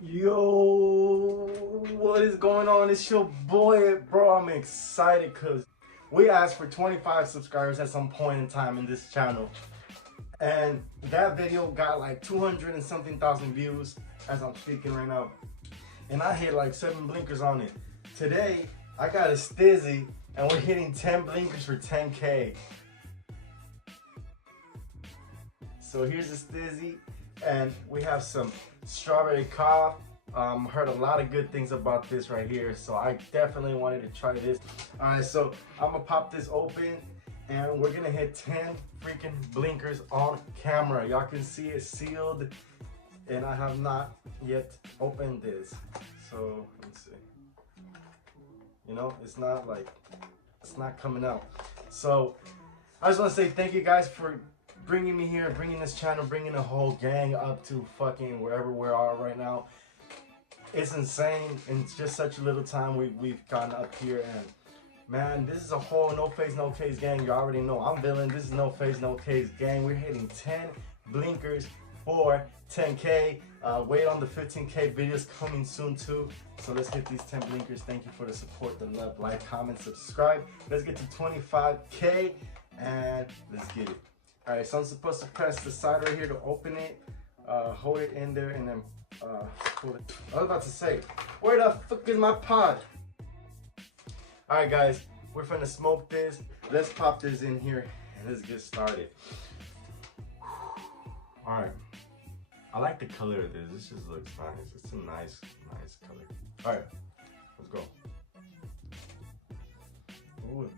Yo, what is going on? It's your boy, bro. I'm excited because we asked for 25 subscribers at some point in time in this channel. And that video got like 200 and something thousand views as I'm speaking right now. And I hit like 7 blinkers on it. Today, I got a STIIIZY and we're hitting 10 blinkers for 10K. So here's the STIIIZY, and we have some strawberry cough. Heard a lot of good things about this right here, so I definitely wanted to try this. All right, so I'm gonna pop this open, and we're gonna hit 10 freaking blinkers on camera. Y'all can see it's sealed, and I have not yet opened this. So let's see. You know, it's not coming out. So I just want to say thank you guys for bringing me here, bringing this channel, bringing the whole gang up to fucking wherever we are right now. It's insane. In just such a little time we've gotten up here, and man, this is a whole no face no case gang. You already know I'm villain. This is no face no case gang. We're hitting 10 blinkers for 10K. Wait on the 15K videos coming soon too. So let's hit these 10 blinkers. Thank you for the support, the love, like, comment, subscribe. Let's get to 25K and let's get it. All right, so I'm supposed to press the side right here to open it, hold it in there, and then pull it. I was about to say, where the fuck is my pod? All right, guys, we're finna smoke this. Let's pop this in here and let's get started. All right, I like the color of this. This just looks nice. It's a nice color. All right, let's go. Ooh.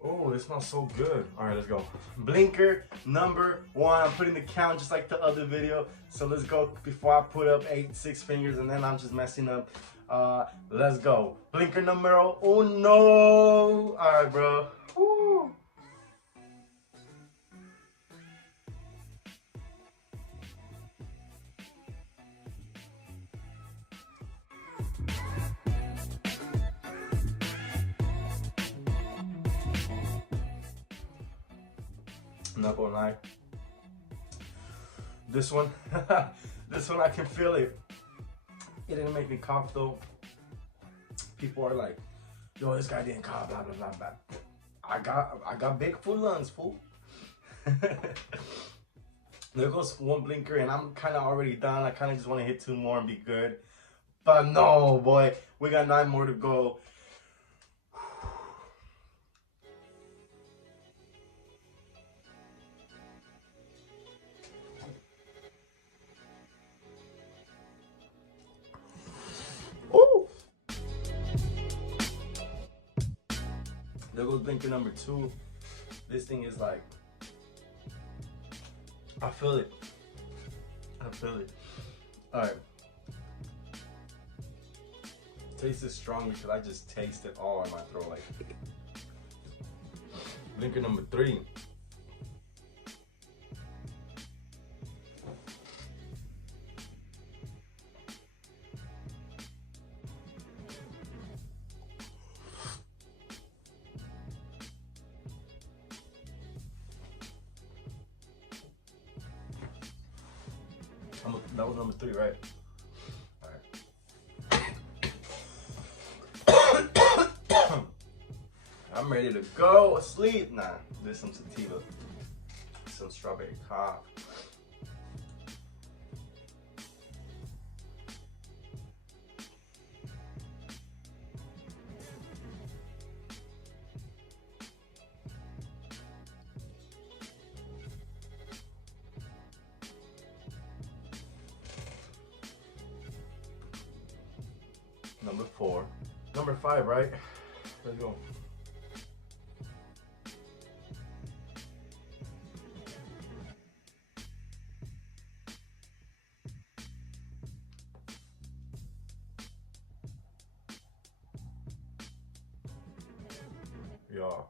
Oh, it smells so good. All right, let's go. Blinker number 1. I'm putting the count just like the other video. So let's go before I put up 6 fingers and then I'm just messing up. Let's go. Blinker numero 1. All right, bro. Woo. I'm not gonna lie, this one I can feel it. It didn't make me cough though. People are like, yo, this guy didn't cough, blah blah blah blah. I got big full lungs, fool. There goes 1 blinker and I'm kind of already done. I kind of just want to hit 2 more and be good, but no, boy, we got 9 more to go. There goes blinker number 2. This thing is like, I feel it. I feel it. All right. Taste is strong because I just taste it all in my throat. Like, blinker number 3. That was number 3, right? Alright. I'm ready to go sleep. Nah, there's some sativa, some strawberry cough. Number 4. Number 5, right? Let's go. Yeah.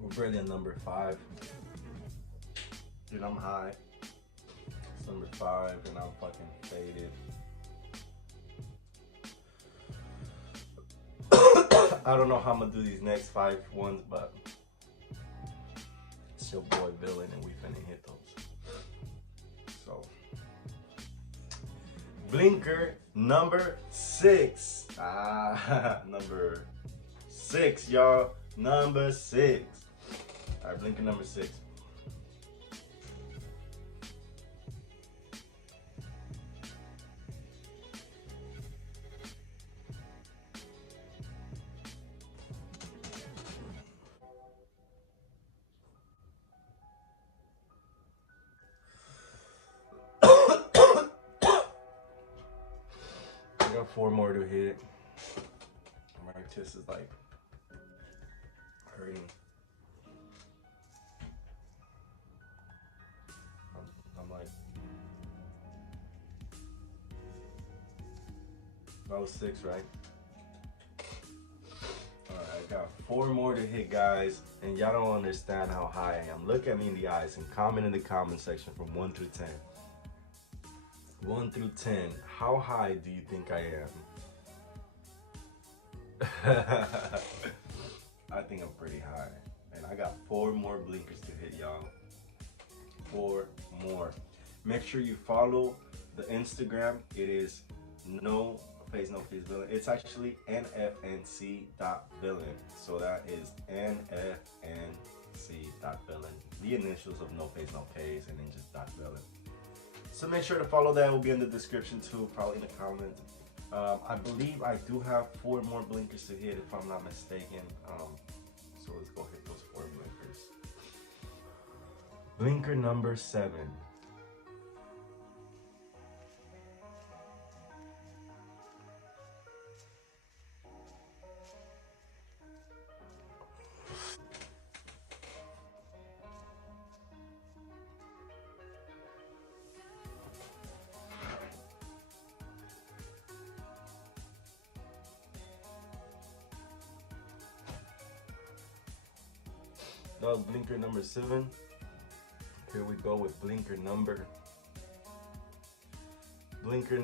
We're barely at number 5. Dude, I'm high. It's number 5 and I'm fucking faded. I don't know how I'm gonna do these next 5 ones, but It's your boy Villain, and we finna hit those. So, blinker number 6. Number 6, y'all. Number 6. All right, blinker number 6. I got 4 more to hit. My test is like hurting. I'm like, that was 6, right? Alright, I got 4 more to hit, guys, and y'all don't understand how high I am. Look at me in the eyes and comment in the comment section from 1 through 10. 1 through 10, how high do you think I am? I think I'm pretty high. And I got 4 more blinkers to hit, y'all. 4 more. Make sure you follow the Instagram. It is no face villain. It's actually nfnc.villain. So that is nfnc.villain. The initials of no face and then just .villain. So make sure to follow that. It will be in the description too, probably in the comments. I believe I do have 4 more blinkers to hit if I'm not mistaken. So let's go hit those 4 blinkers. Blinker number 7. That was blinker number 7. Here we go with blinker number 8. Blinker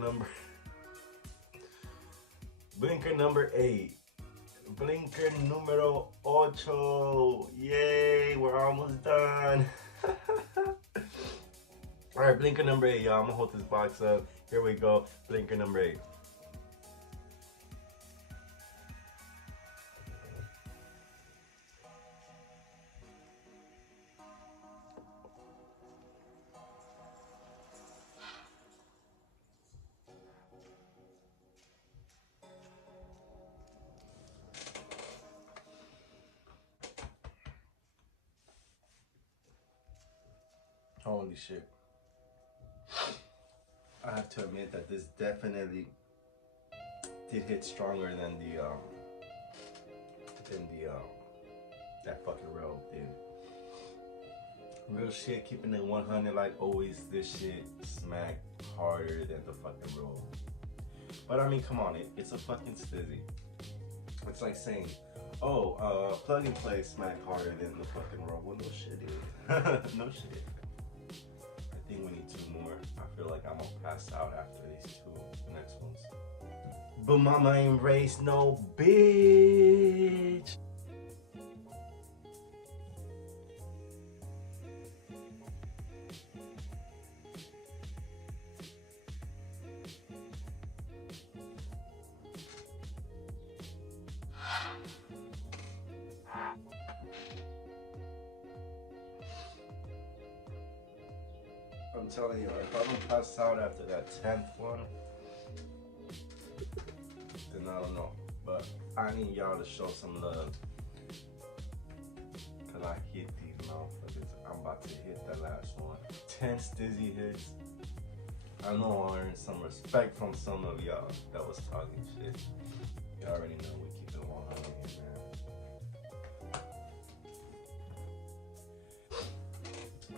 numero 8. Yay, we're almost done. Alright, blinker number 8, y'all. I'm gonna hold this box up. Here we go. Blinker number 8. Holy shit. I have to admit that this definitely did hit stronger than that fucking roll did. Real shit, keeping it 100 like always, this shit smacked harder than the fucking roll. But I mean, come on, it's a fucking STIIIZY. It's like saying, oh, plug and play smacked harder than the fucking roll. Well, no shit, dude. No shit. I think we need 2 more. I feel like I'm gonna pass out after these 2 next ones. But mama ain't raised no bitch. I'm telling you, if I don't pass out after that 10th one, then I don't know. But I need y'all to show some love. Cause I hit these motherfuckers. I'm about to hit the last one. 10 STIIIZY hits. I know I earned some respect from some of y'all that was talking shit. You already know we keep it 100 here, man.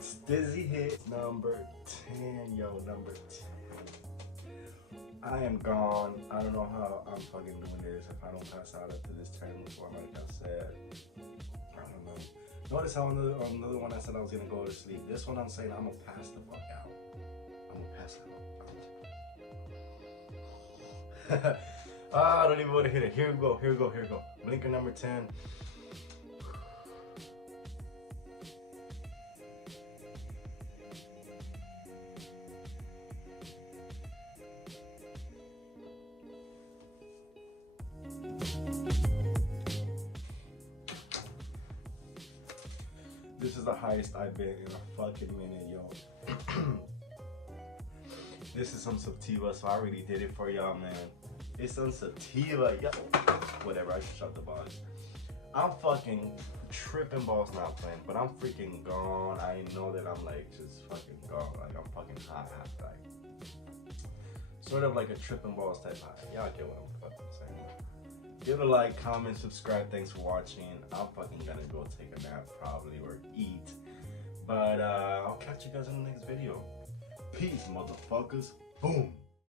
STIIIZY hit number 10, yo, number 10. I am gone. I don't know how I'm fucking doing this if I don't pass out after this 10 before, like I said. I don't know. Notice how on another one I said I was gonna go to sleep. This one I'm saying I'm gonna pass the fuck out. I'm gonna pass out. I don't even want to hit it. Here we go, here we go, here we go. Blinker number 10. This is the highest I've been in a fucking minute, yo. This is some sativa, so I already did it for y'all, man. It's some sativa, yo. Whatever, I should shut the volume. I'm fucking tripping balls not playing, but I'm freaking gone. I know that I'm like just fucking gone. Like I'm fucking high, like sort of like a tripping balls type high. Y'all get what I'm fucking saying. Give it a like, comment, subscribe. Thanks for watching. I'm fucking gonna go take a nap probably or eat. But I'll catch you guys in the next video. Peace, motherfuckers. Boom.